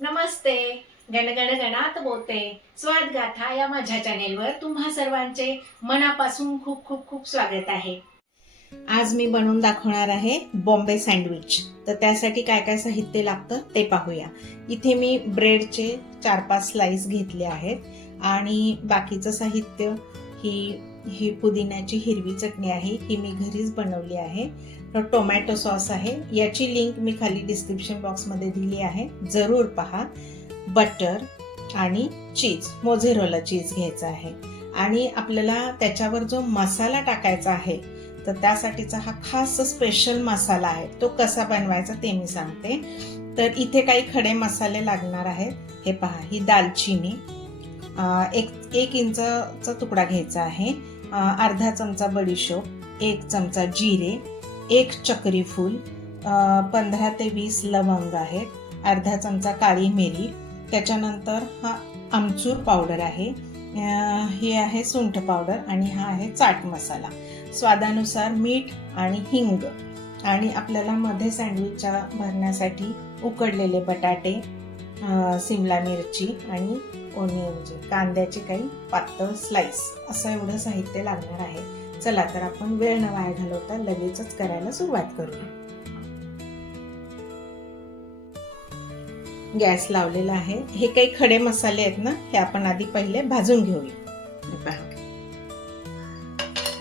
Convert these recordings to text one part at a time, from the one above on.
नमस्ते. गणगण गणात बोलते. स्वाद गाथा या माझ्या चॅनेलवर तुम्हा सर्वांचे मनापासून खूप खूप खूप स्वागत आहे. आज मी बनवून दाखवणार आहे बॉम्बे सँडविच. तर त्यासाठी काय काय साहित्य लागतं ते पाहूया. इथे मी ब्रेडचे 4-5 स्लाइस घेतले आहेत आणि बाकीचं साहित्य ही पुदिन्याची हिरवी चटणी आहे, ही मी घरीच बनवली आहे. टोमॅटो सॉस आहे, याची लिंक मी खाली डिस्क्रिप्शन बॉक्समध्ये दिली आहे, जरूर पहा. बटर आणि चीज, मोझेरेला चीज घ्यायचा आहे. आणि आपल्याला त्याच्यावर जो मसाला टाकायचा आहे तर त्यासाठीचा हा खास स्पेशल मसाला आहे, तो कसा बनवायचा ते मी सांगते. तर इथे काही खडे मसाले लागणार आहेत. हे पहा, ही दालचिनी, एक इंचचा तुकडा घ्यायचा आहे, अर्धा चमचा बडीशोप, 1 चमचा जिरे, 1 चक्री फूल, 15 ते 20 लवंग आहेत, अर्धा चमचा काळी मिरी, त्याच्यानंतर हा आमचूर पावडर आहे, ही आहे सुंठ पावडर आणि हा आहे चाट मसाला. स्वादानुसार मीठ आणि हिंग. आणि आपल्याला मध्ये सँडविचच्या भरण्यासाठी उकडलेले बटाटे, सिमला मिरची आणि ओनियनचे, कांद्याचे काही पातळ स्लाइस, असं एवढं साहित्य लागणार आहे. चला तर आपण वेळ न वाया घालवता लगेचच करायला सुरुवात करूया. गॅस लावलेला आहे. हे काही खडे मसाले आहेत ना, हे आपण आधी पहिले भाजून घेऊया.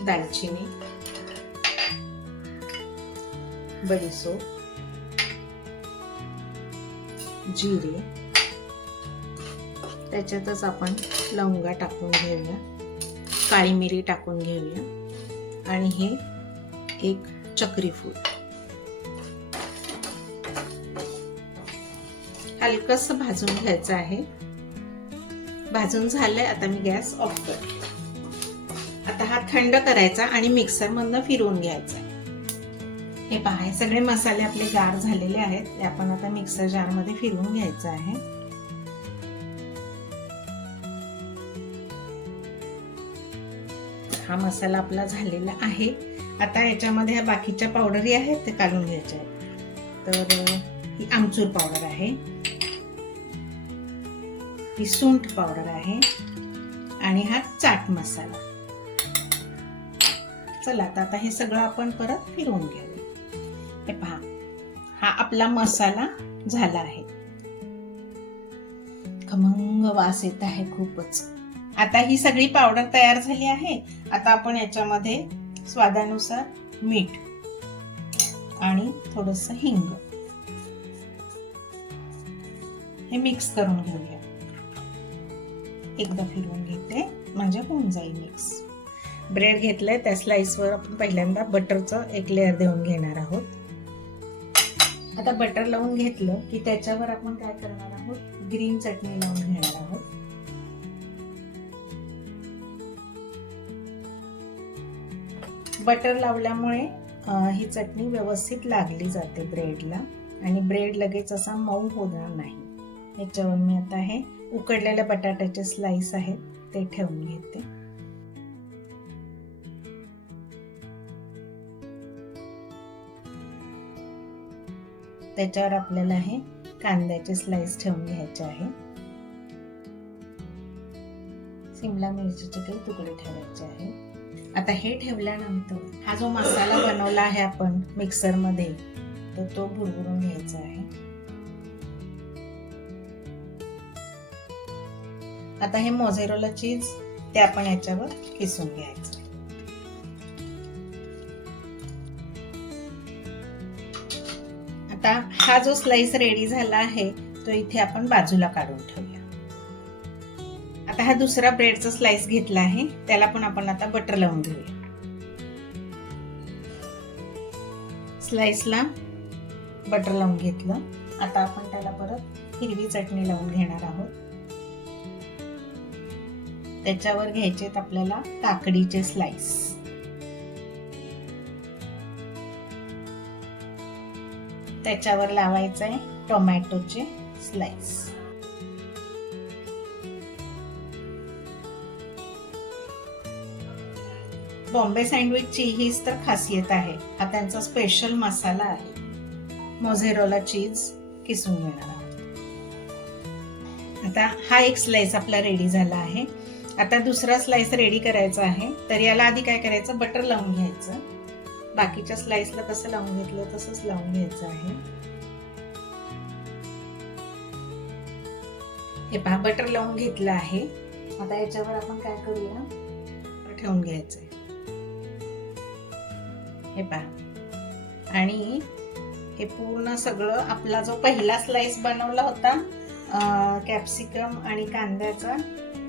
दालचिनी, बडीशोप, जिरे, त्याच्यातच आपण लवंगा टाकून घेऊया, काळी मिरी टाकून घेऊया आणि हे 1 चक्री फूल. हलकस भाजून घ्यायचं आहे. भाजून झालंय, आता मी गॅस ऑफ करते. आता हा थंड करायचा आणि मिक्सर मधनं फिरवून घ्यायचा. हे पहा, हे सगळे मसाले आपले गार झालेले आहेत, ते आपण आता मिक्सर जार मध्ये फिरवून घ्यायचं आहे. हा मसाला आपला झालेला आहे. आता याच्यामध्ये बाकीच्या पावडरी आहेत ते काढून घ्यायच्या आहेत. तर ही आमचूर पावडर आहे, ही सुंठ पावडर आहे आणि हा चाट मसाला. चला आता हे सगळं आपण परत फिरवून घेऊया. हे पहा, हा आपला मसाला झाला आहे. खमंग वास येत आहे खूपच. आता ही सगळी पावडर तयार झाली आहे. आता आपण याच्यामध्ये स्वादानुसार मीठ आणि थोडस हिंग हे मिक्स करून घेऊया. एकदा फिरवून घेते म्हणजे होऊन जाईल मिक्स. ब्रेड घेतलंय, त्या स्लाइसवर आपण पहिल्यांदा बटरचं एक लेअर देऊन घेणार आहोत. आता बटर लावून घेतलं की त्याच्यावर आपण काय करणार आहोत, ग्रीन चटणी लावून घेणार आहोत. बटर लावल्यामुळे ही चटणी व्यवस्थित लागली जाते ब्रेडला आणि ब्रेड लगेच असा मऊ होणार नाही. याच्यावर मी आता हे उकडलेल्या बटाट्याचे स्लाइस आहेत ते ठेवून घेते. त्याच्यावर आपल्याला हे कांद्याचे स्लाइस ठेवून घ्यायचे आहे. सिमला मिरचीचे काही तुकडे ठेवायचे आहे. आता हे ठेवल्यानंतर हा जो मसाला बनवला आहे आपण मिक्सर मध्ये, तर तो भुरभुरून घ्यायचा आहे. आता हे मोझेरेला चीज ते आपण याच्यावर किसून घ्यायचं. आता हा जो स्लाइस रेडी झाला आहे तो इथे आपण बाजूला काढून ठेवूया. आता हा दुसरा ब्रेडचा स्लाइस घेतला आहे, त्याला पण आपण आता बटर लावून घेऊया. स्लाइसला बटर लावून घेतलं. आता आपण त्याला परत हिरवी चटणी लावून घेणार आहोत. त्याच्यावर घ्यायचे आपल्याला काकडीचे स्लाइस. त्याच्यावर लावायचे टोमॅटोचे स्लाइस. बॉम्बे सँडविचची हीच तर खासियत आहे. हा त्यांचा स्पेशल मसाला आहे. मोझेरेला चीज किसून घेणार आहोत. आता हा एक स्लाइस आपला रेडी झाला आहे. आता दुसरा स्लाइस रेडी करायचा आहे. तर याला आधी काय करायचं, बटर लावून घ्यायचं. बाकीच्या स्लाइसला कसं लावून घेतलं तसंच लावून घ्यायचं आहे. हे पहा, बटर लावून घेतलं आहे. आता याच्यावर आपण काय करूया, ठेवून घ्यायचंय. हे पहा, आणि हे पूर्ण सगळं आपला जो पहिला स्लाइस बनवला होता कॅप्सिकम आणि कांद्याचा,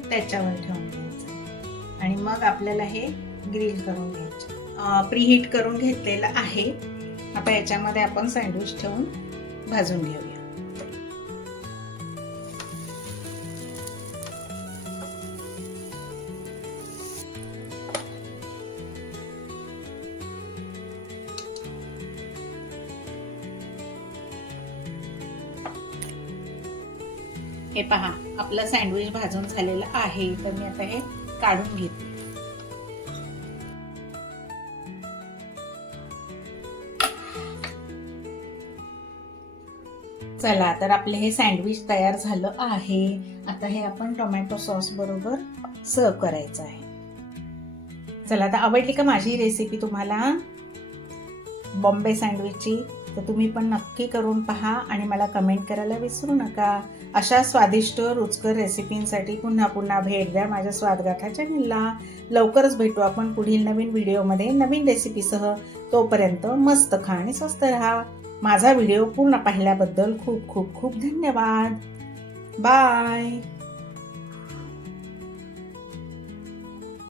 त्याच्यावर ठेवून घ्यायचं. आणि मग आपल्याला हे ग्रिल करून घ्यायचं. प्रीहीट करून घेतलेलं आहे. आता याच्यामध्ये आपण सँडविच ठेवून भाजून घेऊया. हे पहा, आपलं सँडविच भाजून झालेलं आहे. तर मी आता हे काढून घेते. चला, तर आपले हे सँडविच तयार झालं आहे. आता हे आपण टोमॅटो सॉस बरोबर सर्व करायचं आहे. चला, आता आवडली का माझी रेसिपी तुम्हाला बॉम्बे सँडविचची? तर तुम्ही पण नक्की करून पहा आणि मला कमेंट करायला विसरू नका. अशा स्वादिष्ट रुचकर रेसिपींसाठी पुन्हा पुन्हा भेट द्या माझ्या स्वादगाथा चॅनेलला. लवकरच भेटू आपण पुढील नवीन व्हिडिओमध्ये नवीन रेसिपीसह. तोपर्यंत मस्त खा आणि स्वस्त राहा. माझा व्हिडिओ पूर्ण पाहिल्याबद्दल खूप खूप खूप धन्यवाद. बाय.